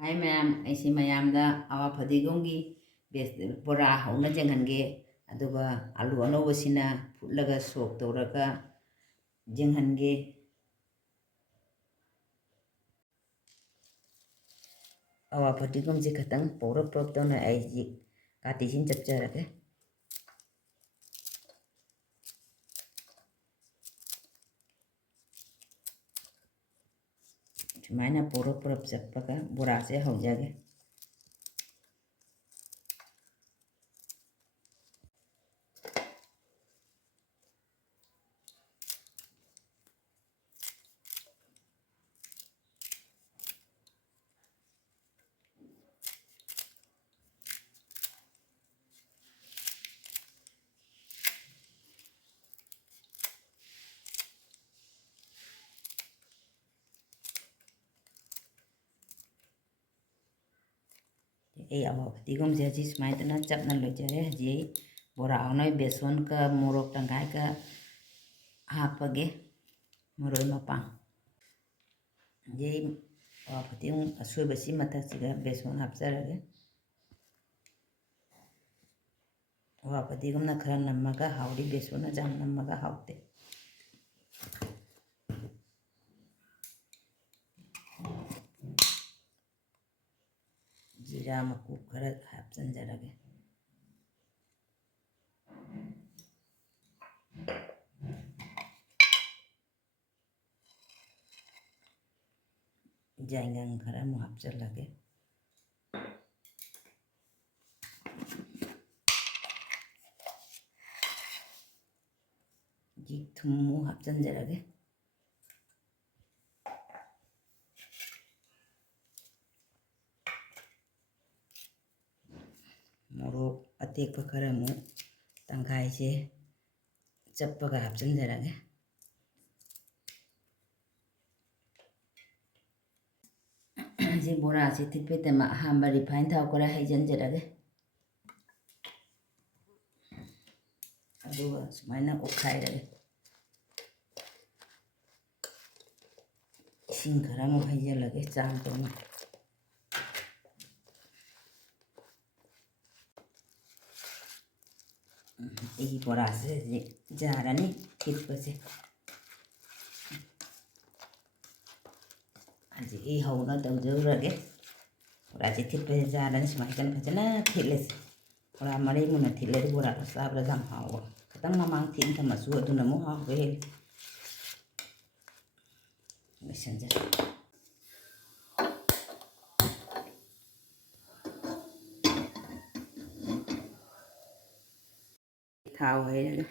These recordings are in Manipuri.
ꯍꯥꯏ ꯃꯌꯥꯝ, ꯑꯩꯁꯤ ꯃꯌꯥꯝꯗ ꯑꯋꯥ ꯐꯗꯤꯒꯣꯝꯒꯤ ꯕꯣꯔꯥ ꯍꯧꯅ ꯌꯦꯡꯍꯟꯒꯦ. ꯑꯗꯨꯒ ꯑꯂꯨ ꯑꯅꯧꯕꯁꯤꯅ ꯐꯨꯠꯂꯒ ꯁꯣꯛ ꯇꯧꯔꯒ ꯌꯦꯡꯍꯟꯒꯦ. ꯑꯋꯥ ꯐꯗꯤꯒꯣꯝꯁꯦ ꯈꯤꯇꯪ ꯄꯧꯔꯞ ꯄꯧꯔꯞ ꯇꯧꯅ ꯑꯩꯁꯤ ꯀꯥꯇꯤꯁꯤꯅ ꯆꯞꯆꯔꯒꯦ. ꯁꯨꯃꯥꯏꯅ ꯄꯧꯔꯞ ꯄꯧꯔꯞ ꯆꯞꯄꯒ ꯕꯣꯔꯥꯁꯦ ꯍꯧꯖꯒꯦ. ꯑꯩ ꯑꯋꯥ ꯐꯗꯤꯒꯣꯝꯁꯦ ꯍꯧꯖꯤꯛ ꯁꯨꯃꯥꯏꯅ ꯆꯞꯅ ꯂꯣꯏꯖꯔꯦ. ꯍꯧꯖꯤꯛ ꯑꯩ ꯕꯣꯔꯥ ꯍꯧꯅ ꯕꯦꯁꯣꯟꯒ ꯃꯣꯔꯣꯛ ꯇꯪꯈꯥꯏꯒ ꯍꯥꯞꯄꯒꯦ, ꯃꯔꯣꯏ ꯃꯄꯥꯡ. ꯍꯧꯖꯤꯛ ꯑꯩ ꯑꯋꯥ ꯐꯗꯤꯒꯣꯝ ꯑꯁꯣꯏꯕꯁꯤ ꯃꯊꯛꯁꯤꯗ ꯕꯦꯁꯣꯟ ꯍꯥꯞꯆꯔꯒꯦ. ꯑꯋꯥ ꯐꯗꯤꯒꯣꯝꯅ ꯈꯔ ꯅꯝꯃꯒ ꯍꯥꯎꯔꯤ, ꯕꯦꯁꯣꯟꯅ ꯌꯥꯝ ꯅꯝꯃꯒ ꯍꯥꯎꯇꯦ. ꯖꯤꯔꯥ ꯃꯀꯨꯞ ꯈꯔ ꯍꯥꯞꯆꯤꯟꯖꯔꯒꯦ. ꯌꯥꯏꯉꯪ ꯈꯔ ꯑꯃꯨꯛ ꯍꯥꯞꯆꯤꯜꯂꯒꯦ. ꯍꯧꯖꯤꯛ ꯊꯨꯝ ꯑꯃꯨꯛ ꯍꯥꯞꯆꯤꯟꯖꯔꯒꯦ. ꯃꯣꯔꯣꯛ ꯑꯇꯦꯛꯄ ꯈꯔ ꯑꯃꯨꯛ ꯇꯪꯈꯥꯏꯁꯦ ꯆꯞꯄꯒ ꯍꯥꯞꯆꯤꯟꯖꯔꯒꯦ. ꯍꯧꯖꯤꯛ ꯕꯣꯔꯥꯁꯤ ꯊꯤꯠꯄꯩꯗꯃꯛ ꯑꯍꯥꯟꯕ ꯔꯤꯐꯥꯏꯟ ꯊꯥꯎ ꯈꯔ ꯍꯩꯖꯤꯟꯖꯔꯒꯦ. ꯑꯗꯨꯒ ꯁꯨꯃꯥꯏꯅ ꯑꯣꯠꯈꯥꯏꯔꯒꯦ. ꯏꯁꯤꯡ ꯈꯔ ꯑꯃꯨꯛ ꯍꯩꯖꯤꯜꯂꯒꯦ ꯆꯥꯡ ꯇꯧꯅ. ꯑꯩꯒꯤ ꯕꯣꯔꯥꯁꯦ ꯍꯧꯖꯤꯛ ꯌꯥꯔꯅꯤ ꯊꯤꯠꯄꯁꯦ. ꯍꯧꯖꯤꯛ ꯑꯩ ꯍꯧꯅ ꯇꯧꯖꯔꯨꯔꯒꯦ. ꯕꯣꯔꯥꯁꯦ ꯊꯤꯠꯄꯁꯦ ꯌꯥꯔꯅꯤ. ꯁꯨꯃꯥꯏꯅ ꯐꯖꯅ ꯊꯤꯠꯂꯁꯤ. ꯕꯣꯔꯥ ꯃꯔꯩ ꯃꯨꯟꯅ ꯊꯤꯠꯂꯗꯤ ꯕꯣꯔꯥꯗꯣ ꯆꯥꯕꯗ ꯌꯥꯝ ꯍꯥꯎꯕ. ꯈꯤꯇꯪ ꯃꯃꯥꯡ ꯊꯤꯠꯅ ꯊꯝꯃꯁꯨ ꯑꯗꯨꯅ ꯑꯃꯨꯛ ꯍꯥꯎꯕ ꯍꯦꯜꯂꯤ. ꯂꯣꯏꯁꯤꯟꯖꯔꯦ. ꯊꯥꯎ ꯍꯩꯔꯒꯦ.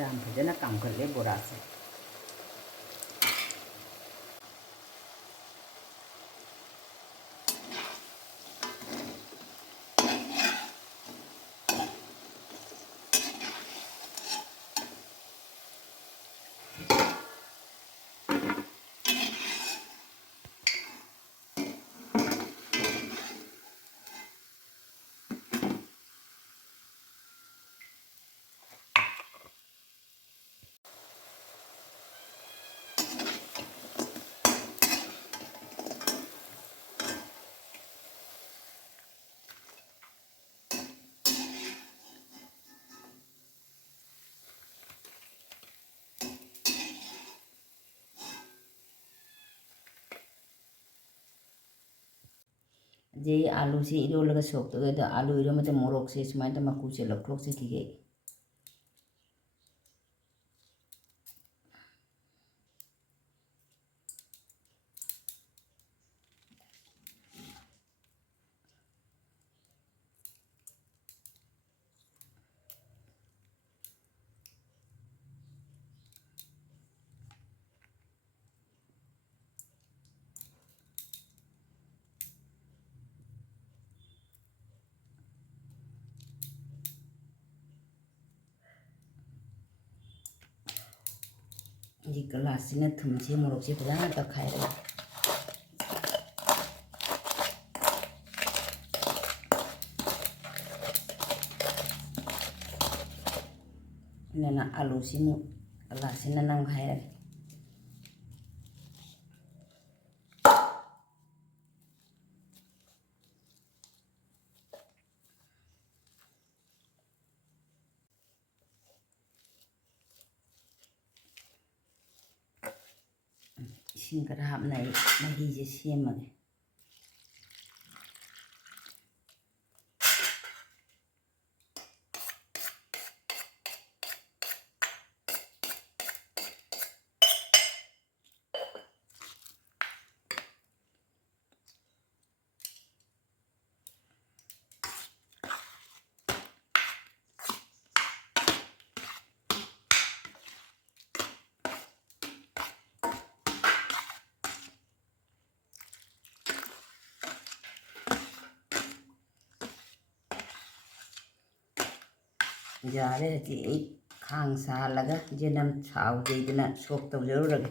ꯌꯥꯝ ꯐꯖꯅ ꯀꯥꯝꯈꯠꯂꯦ ꯕꯣꯔꯥꯁꯦ. ꯍꯧꯖꯤꯛ ꯑꯥꯂꯨꯁꯤ ꯏꯔꯣꯜꯂꯒ ꯁꯣꯛ ꯇꯧꯋꯦ ꯑꯗꯣ ꯑꯥꯂꯨ ꯏꯔꯣꯜ ꯃꯇꯝ ꯃꯣꯔꯣꯛꯁꯦ ꯁꯨꯃꯥꯏꯅ ꯇꯧ ꯃꯀꯨꯁꯦ ꯂꯧꯊꯣꯛꯆꯈꯤꯒꯦ ꯍꯧꯖꯤꯛ ꯒ꯭ꯂꯥꯁꯁꯤꯅ ꯊꯨꯝꯁꯦ ꯃꯣꯔꯣꯛꯁꯦ ꯐꯖꯅ ꯇꯛꯈꯥꯏꯔꯒ ꯑꯗꯨꯅ ꯑꯥꯂꯨꯁꯤꯅ ꯒ꯭ꯂꯥꯁꯁꯤꯅ ꯅꯝꯈꯥꯏꯔꯒꯦ इसिंग खरा हाबनाय महीसे सेमगे ꯌꯥꯔꯦ ꯍꯧꯖꯤꯛ ꯑꯩ ꯈꯥꯡ ꯁꯥꯍꯜꯂꯒ ꯌꯦꯅꯝ ꯊꯥꯎ ꯌꯩꯗꯅ ꯁꯣꯛ ꯇꯧꯖꯔꯨꯔꯒꯦ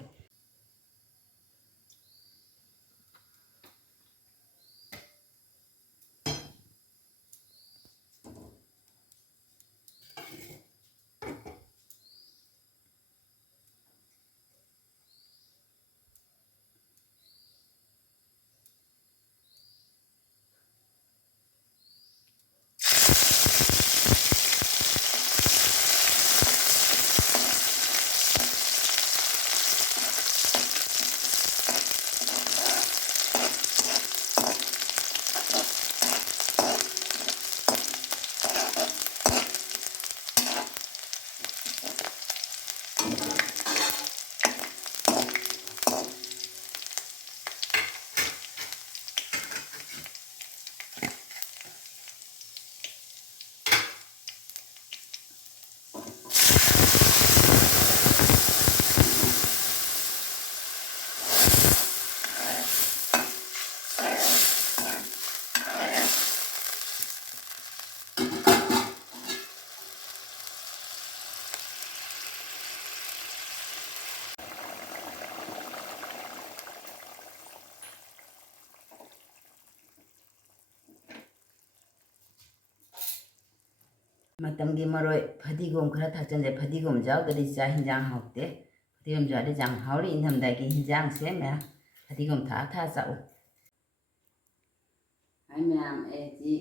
ꯃꯇꯝꯒꯤ ꯃꯔꯣꯏ ꯐꯗꯤꯒꯣꯝ ꯈꯔ ꯊꯥꯛꯆꯟꯖꯩ ꯐꯗꯤꯒꯣꯝ ꯌꯥꯎꯗ꯭ꯔꯗꯤ ꯆꯥꯛ ꯍꯤꯟꯖꯥꯡ ꯍꯥꯎꯇꯦ ꯐꯗꯤꯒꯣꯝ ꯌꯥꯎꯔꯗꯤ ꯌꯥꯝ ꯍꯥꯎꯔꯤ ꯏꯪꯊꯝꯊꯥꯒꯤ ꯍꯤꯟꯖꯥꯡꯁꯦ ꯃꯌꯥꯝ ꯐꯗꯤꯒꯣꯝ ꯊꯥꯛꯑ ꯆꯥꯎ ꯍꯥꯏ ꯃꯌꯥꯝ ꯑꯩꯗꯤ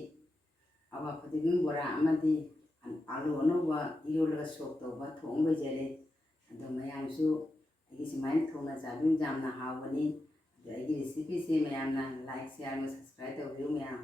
ꯑꯋꯥ ꯐꯗꯤꯒꯣꯝ ꯕꯣꯔꯥ ꯑꯃꯗꯤ ꯑꯥꯂꯨ ꯑꯅꯧꯕ ꯏꯔꯣꯜꯂꯒ ꯁꯣꯛ ꯇꯧꯕ ꯊꯣꯡ ꯂꯣꯏꯖꯔꯦ ꯑꯗꯣ ꯃꯌꯥꯝꯁꯨ ꯑꯩꯒꯤ ꯁꯨꯃꯥꯏꯅ ꯊꯣꯡꯅ ꯆꯥꯕꯤꯌꯨ ꯌꯥꯝꯅ ꯍꯥꯎꯕꯅꯤ ꯑꯗꯣ ꯑꯩꯒꯤ ꯔꯦꯁꯤꯄꯤꯁꯦ ꯃꯌꯥꯝꯅ ꯂꯥꯏꯛ ꯁꯤꯌꯥꯔ ꯑꯃ ꯁꯕꯁꯀ꯭ꯔꯥꯏꯕ ꯇꯧꯕꯤꯌꯨ ꯃꯌꯥꯝ